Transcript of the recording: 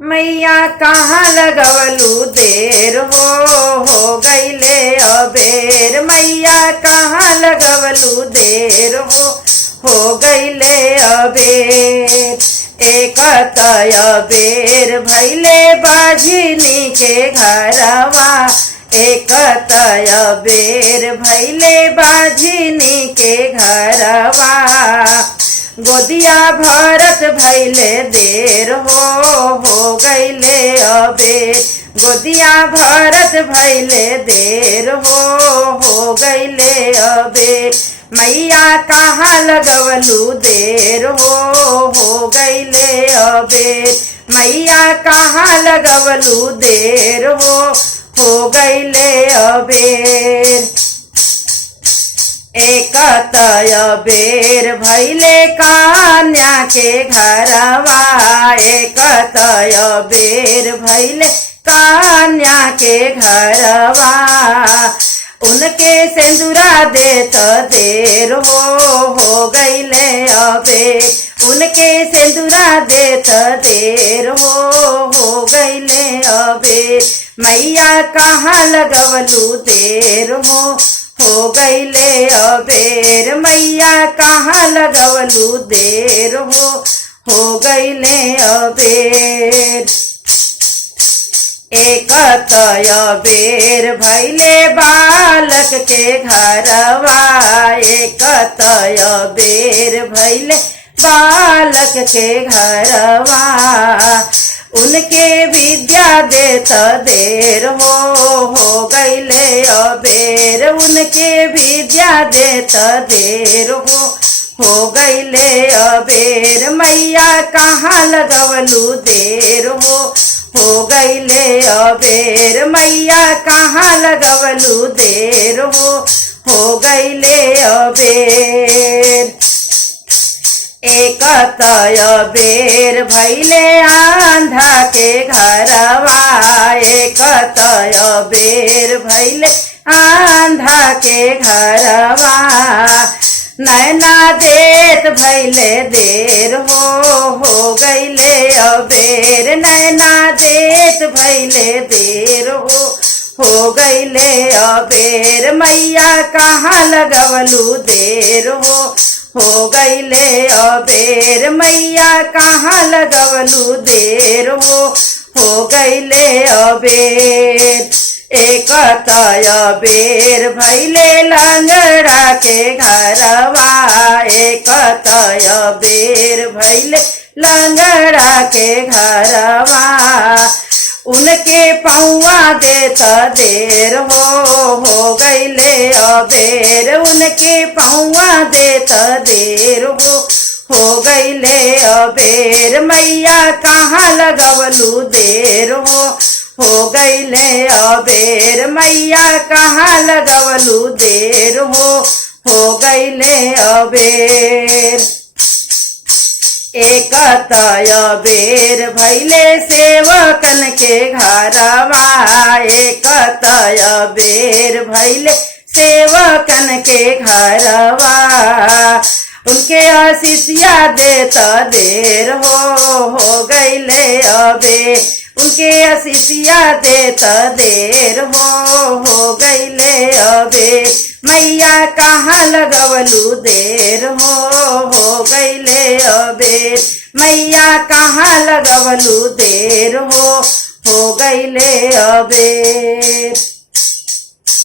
मैया कहाँ लगवलू देर हो गईले अबेर। मैया कहाँ लगवलू देर हो गईले अबेर। एक तय बेर भैले बाझिनी के घरवा। एक तय बेर भैले बाझिनी के घरवा। गोदिया भरत भैले देर हो गईले अबेर। गोदिया भरत भैले देर हो गईले अबेर। मैया कहाँ लगवलू देर हो गईले अबेर। मैया कहाँ लगवलू देर हो गईले अबेर। एक तय बेर भैले कन्या के घरवा। एक तय बेर भैले कन्या के घरवा। उनके सिंदूरा देत देर हो गईले अबेर। उनके सिंदूरा देत देर हो गईले अबेर। मैया कहाँ लगवलू देर हो गईले अबेर। मैया कहाँ लगवलू देर हो गईले अबेर। एक तय बेर भैले बालक के घरवा। एक तय बेर भैले बालक के घरवा। उनके विद्या देत देर हो गईले अबेर। उनके विद्या देत देर हो गईले अबेर। मैया कहाँ लगवलू देर हो गईले अबेर। मैया कहाँ लगवलू देर हो गईले अबेर। एक तय बेर भैले आंधा के घरवा। एक तय बेर भैले आंधा के घरवा। नैना देत भैले देर हो गईले अबेर। नैना देत भैले देर हो गईले अबेर। मैया कहाँ लगवलू देर हो गईले अबेर। मैया कहाँ लगवलू देर हो गईले अबेर। एक तय बेर भैले लंगड़ा के घरवा। एक तय बेर भैले लंगड़ा के घरवा। उनके पौआ देत देर हो गईले अबेर। उनके पौआ देत देर हो गईले अबेर। मैया कहाँ लगवलू देर हो गईले अबेर। मैया कहाँ लगवलू देर हो गईले अबेर। एक तय बेर भैले सेवकन के घरवा। एक तय बेर भैले सेवकन के घरवा। उनके आशीषिया देत देर हो गईले अबेर। उनके आशीषिया देत देर हो गईले अबेर। मैया कहाँ लगवलू देर हो गईले अबेर। मैया कहाँ लगवलू देर हो गईले अबेर।